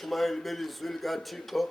Shumayeli belizwi likaThixo.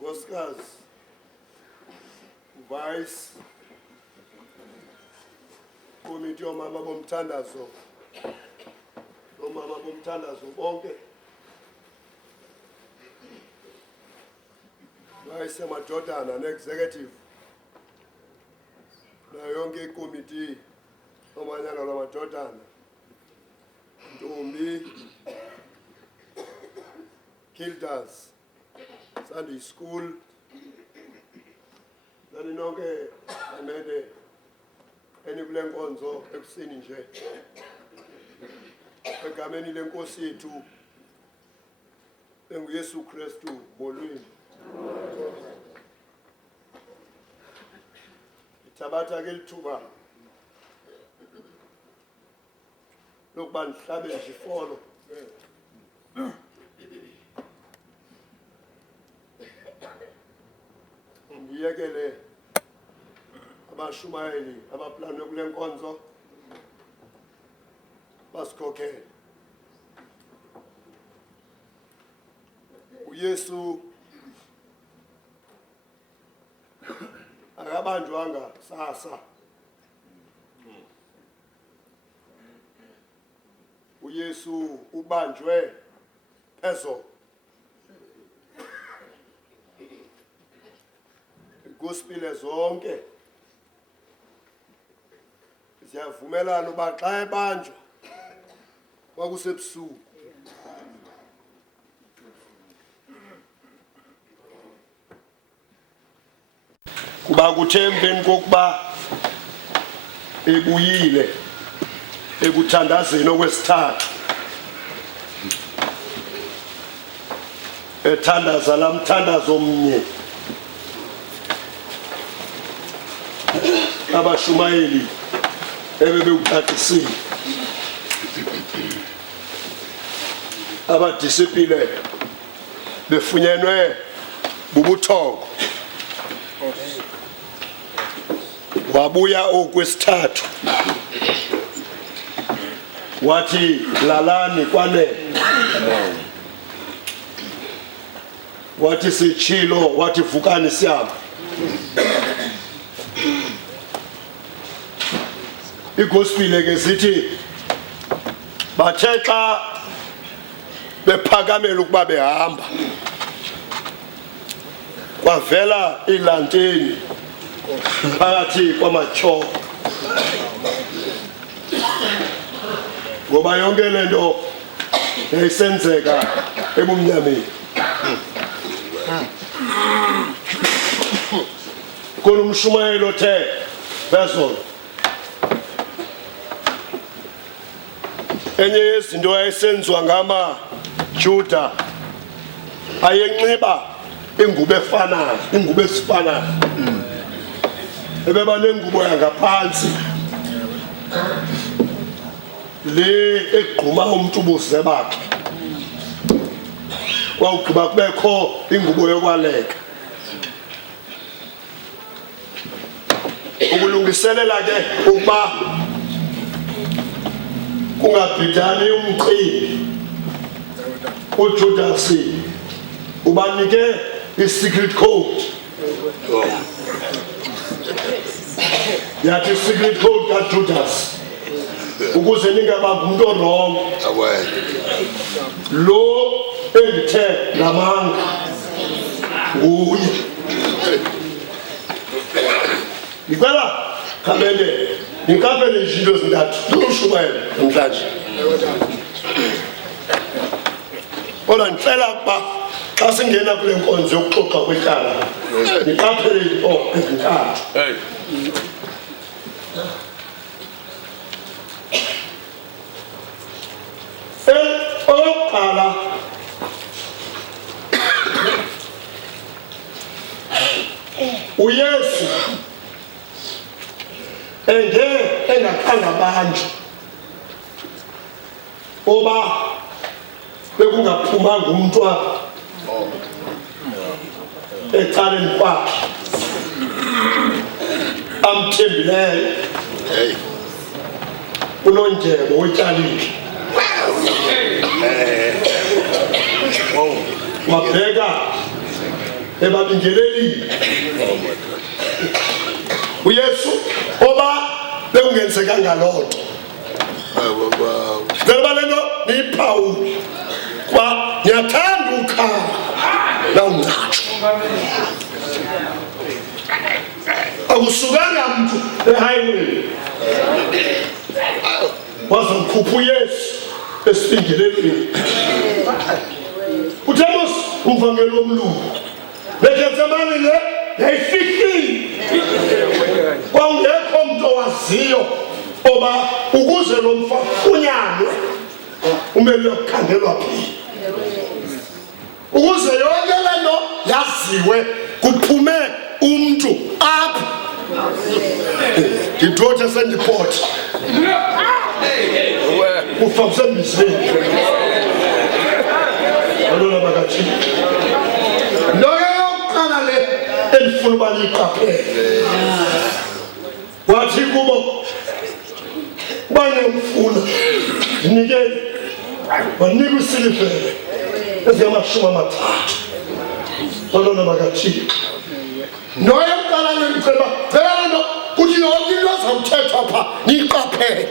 Nkosikazi, Vice Committee yomama bomthandazo, omama bomthandazo bonke, Vice amadodana ne-executive, nayo yonke ikomiti omanyano lwamadodana, ntombi, Kilders, Sunday School, nani nonke amene enikule nkonzo ekuseni nje egameni lenkosi yethu enguYesu Kristu molweni. Ithabatha ke lithuba lokuba ndihlabe nje ifolo ndiyekele abashumayeli abaplane kule nkonzo basikhokhele. uYesu akabanjwanga sasa. uYesu ubanjwe phezo. Gospel zonke siyavumelana uba xa ebanjwa kwakusebusuku. Kuba kuthe emveni kokuba ebuyile ekuthandazeni okwesithathu, ethandaza laa mthandazo omnye, abashumayeli ebebewucacisile, abadisipile befunyenwe bubuthongo, wabuya okwesithathu wathi lalani kwanele, wathi sitshilo, wathi vukani siyama. Igospel ke sithi bathe xa bephakamela ukuba behamba kwavela ilanteni phakathi kwamatyholo, ngoba yonke le nto yayisenzeka ebumnyameni. Khona umshumayeli othe phezolo, enye yezinto yayisenziwa ngamaJuda ayenxiba ingubo efanayo, ingubo esifanayo, ebeba nengubo yangaphantsi le egquma umntu ubuze bakhe, kwawugqiba kubekho ingubo yokwaleka. Ukulungiselela ke ukuba kungabhidani umqimbi, uJudasi ubanike i-secret code. Yathi i-secret code kaJudas ukuze ningabambi umntu orongo, lo endithe ngamanga nguye. Ngicela khambele nikaphele izinto ezintathu lushumayela namhlanje. Kodwa ndicela ukuba xa singena kule nkonzo yokuxoxa kwetyala nikaphele izinto ezintathu. Okokuqala, uYesu engakhange abanjwe oba bekungaphumanga umntwana ecaleni kwakhe amthembileyo, unonjebo wetyalike wabheka ebabingelelile uYesu oba bekungenzekanga loo nto njengoba le nto niyiphawule kwa niyathanda ukhala nawungatsho akusukanga mntu ehighway wazamkhupha uYesu esibingelelweni uThemos uvangelo omlungu eGetsemane le yayifihlile kwangekho mntu owaziyo oba ukuze lo mfa unyalwe umele uyakhangelwa phi ukuze yonke le nto yaziwe kuphume umntu apha ndidothe sendipota ufa kusembizeni alona makathini ntoke yokuqala le endifuna uba niyiqaphele wathi kubo ubanye mfuna ndinikele wanika isilivere ezingamashumi 3 alona makathini nto yokuqala le ndiceba phela nto kuthi yonke into ezawuthethwa pha niyiqaphele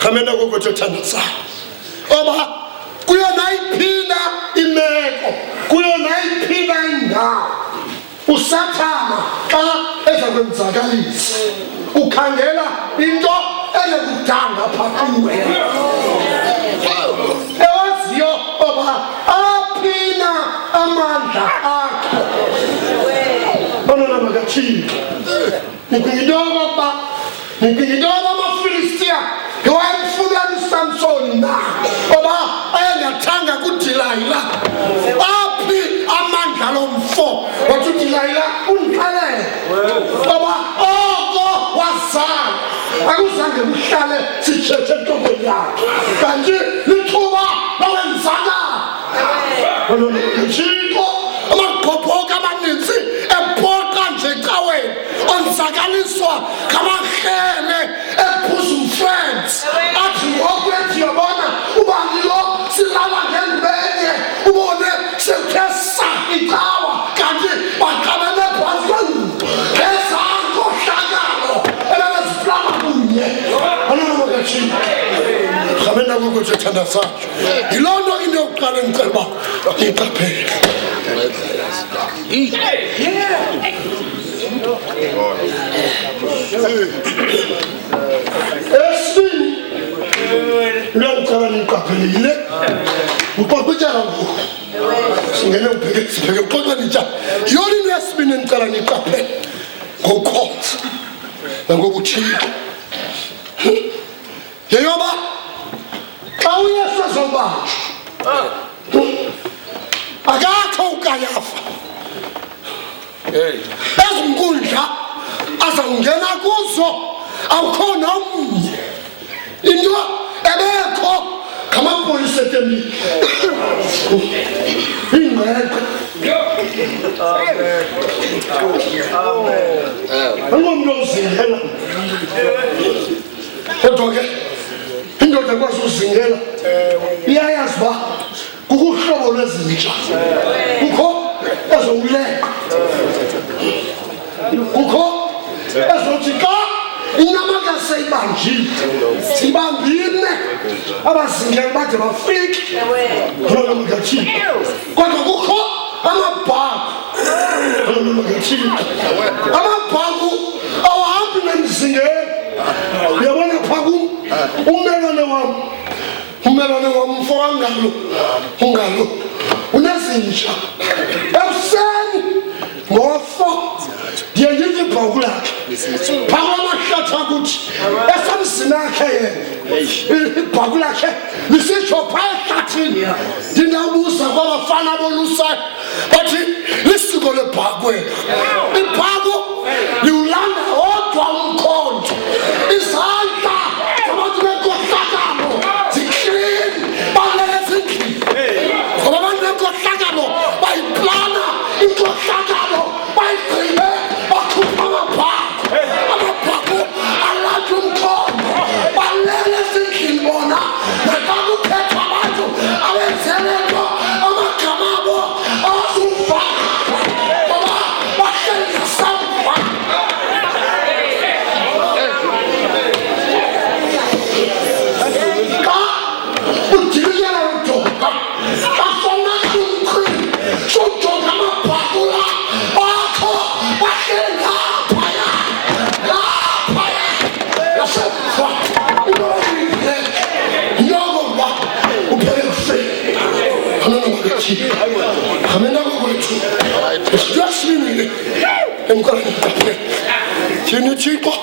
khamena kokwethu ethandazayo oba kuyo nayiphina imeko kuyo nayiphina indawo usathana xa eza kwenzakalisa ukhangela into enekudanga phaa kuwe ewaziyo oba aphina amandla akho banona makathini nicinga into yoba amafilistiya ngewayemfunela uSamsoni na oba ayengathanga kuDilayila aphi amandla lomfo wathi uDilayila undixelele oba oko wazala akuzange mhlale sithethe entobeni yakhe kanti lithuba lawenzakala Thixo amagqobhoka amaninzi epoqa nje ecaweni onzakaliswa ngamarhele ephuza umfriends athi ngokwethi yabona uba ngilo silala ngendenye ubone sekesa icawa kanti baqabele phantsi kwengubo ezakho hlakalo ebebeziplana kunye anonomokathini rhamena kokwethu ethandazayo yiloo nto into yokuqala endicela uba niyiqaphele esibini into yokuqala niyiqaphelile uxoxityala ngoku singene sibheke uxoxeni njani yona into yesibini endicela niyiqaphele ngokukhonza nangobuthixo yeyoba xa uYesu ezobanjwa akakho uKayafa ezinkundla azawungena kuzo awukhona omnye into ebekho ngamapolisa etembile ingqeko angomntu ozingela kodwa ke indoda ekwazi uzingela iyayazi uba kukho uhlobo lwezinja kukho ezowuleqa kukho ezothi xa inyamakazi seyibanjile sibambile abazingeli bade bafike lona makathini kodwa kukho amabhaku lona makathini amabhaku awahambi nemzingeli uyabona phaa kum umelwane wam mfo ungalo unezinja ekuseni ngofo ndiye ndithi ibhaku lakhe phaa kwamahlathi akuthi esemzini akhe yena ibhaku lakhe lisitsho phaa ehlathini ndingabuza kwabafana bolusayo bathi lisiko lebhaku wena ibhaku liwulanda wodwa umkhonto izandla zabantu benkohlakalo ziklini balele ezindlini ngoba abantu benkohlakalo bayiplana inkohlakalo bayigcine bakhupha amabhaku alanda umkhonto balele kaThixo ngamena kwethu siyasibinile emkhosini thina Thixo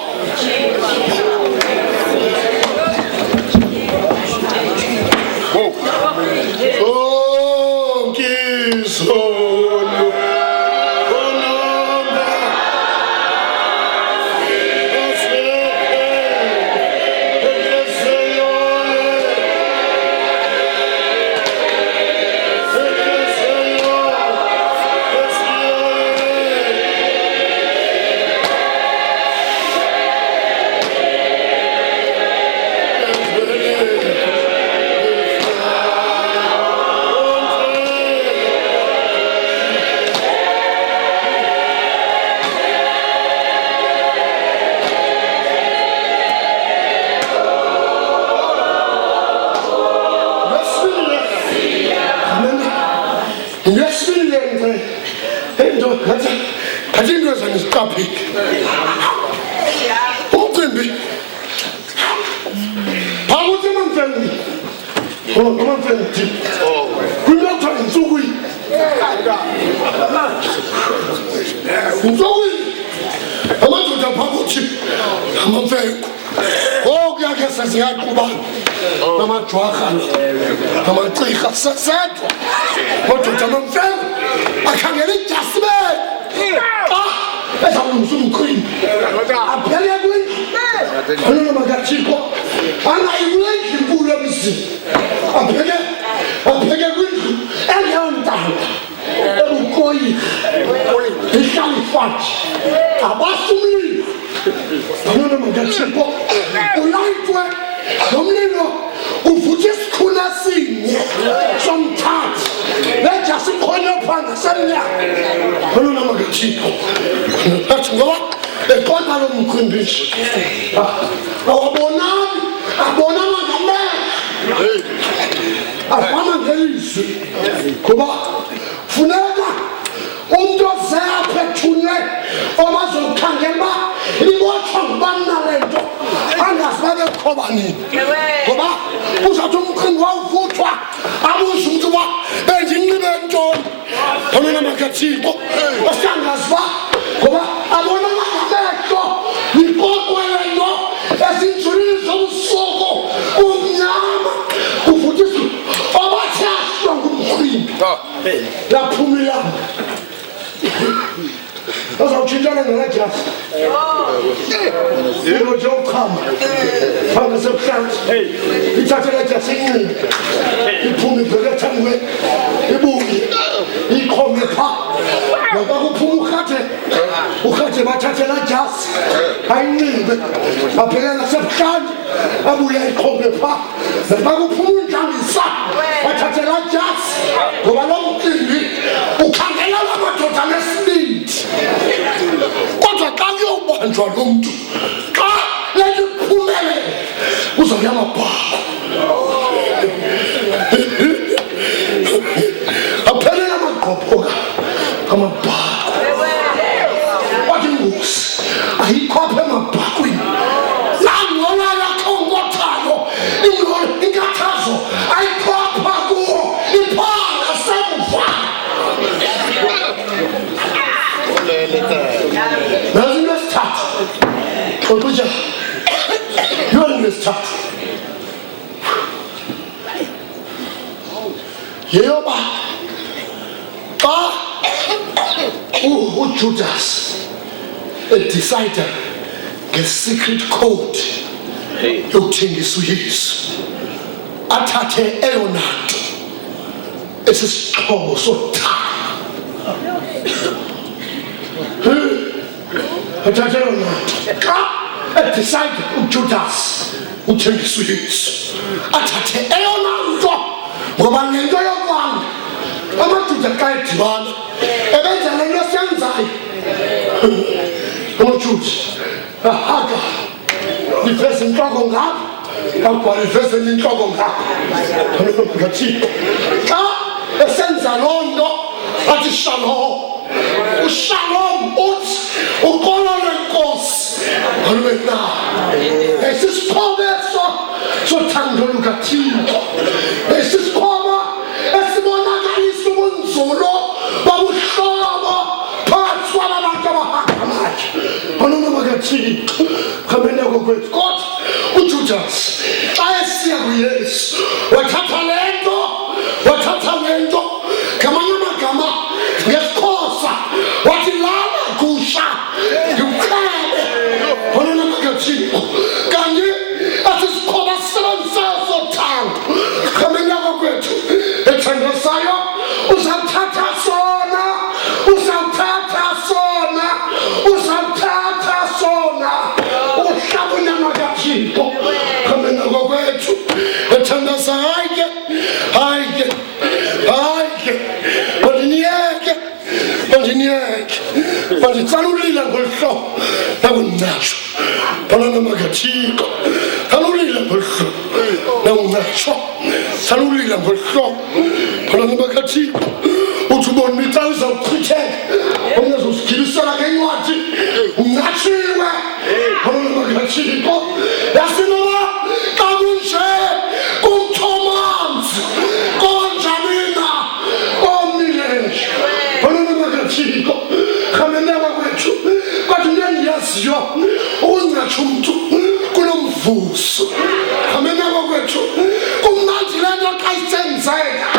Judas decided the secret code yokuthengisa uYesu athathe eyona nto esisixhobo sothanda athathe eyona nto xa decide uJudas uthengisa uYesu athathe eyona nto ngoba ngento yokwanga amaJuda xa edibana ebenza le nto siyenzayo amaJuda ahaga liveze inhloko ngapha akubhala liveze inhloko ngapha ngathini xa esenza loo nto athi shalom ushalom uthi ukolole Nkosi alwena esisiphobe sothando lukaThixo esisiphoba esibonakalisa kaThixo khamena kokwethu kodwa uJudas xa esiya kuYesu wathatha lento ngamanye amagama ngesiXhosa wathi lala gusha ndiwuqabe honona kaThixo kanti asisikhoba sisebenzisa sothando khamena kokwethu ethandazayo uzawuthatha sona uhlabuna kaThixo khamena kokwethu ethandaza hayike manditsala ulila ngolu hlobo nakunqatshwa phana makaThixo tsala ulila ngolu hlobo nakunqatshwa tsala ulila ngolu hlobo phana makaThixo uthi ubona xa uzawuchitheka ongezozigilisela ngencwadi unqatshiwe phana makaThixo yasinoba xa kunje kumthomanzi konjani na omileyo phana makaThixo khamena kwethu kodwa into endiyaziyo ukunqatsha umntu kunomvuso khamena kwethu kumnandi le nto xa isenzeka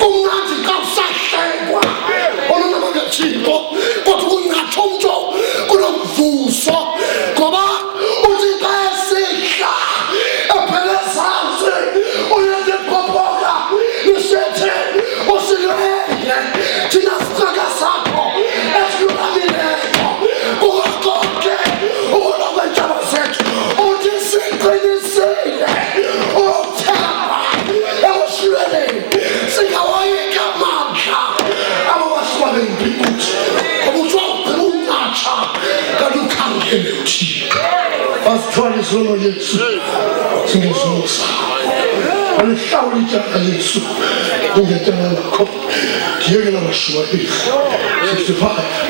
kumnandi xa usahlekwa onona makaThixo kodwa ukunqatsha umntu kunomvuso ngoba uthi xa esihla ephele ezantsi uyente eqhophoka nisethe usilele thina sicaka sakho esilulamileyo kukakonke ukulwa kweentshaba zethu uthi siqinisile ukuthemba ekuhleleni singawoyika amandla abawasibaleni uthi ngoba uthi wawugqiba ukunqatsha kanti ukhangele uthixo wasithwala isono lethu singesono sakho alihlawula ityala lethu ingetyala lakho ndiyekela abashumayeli 65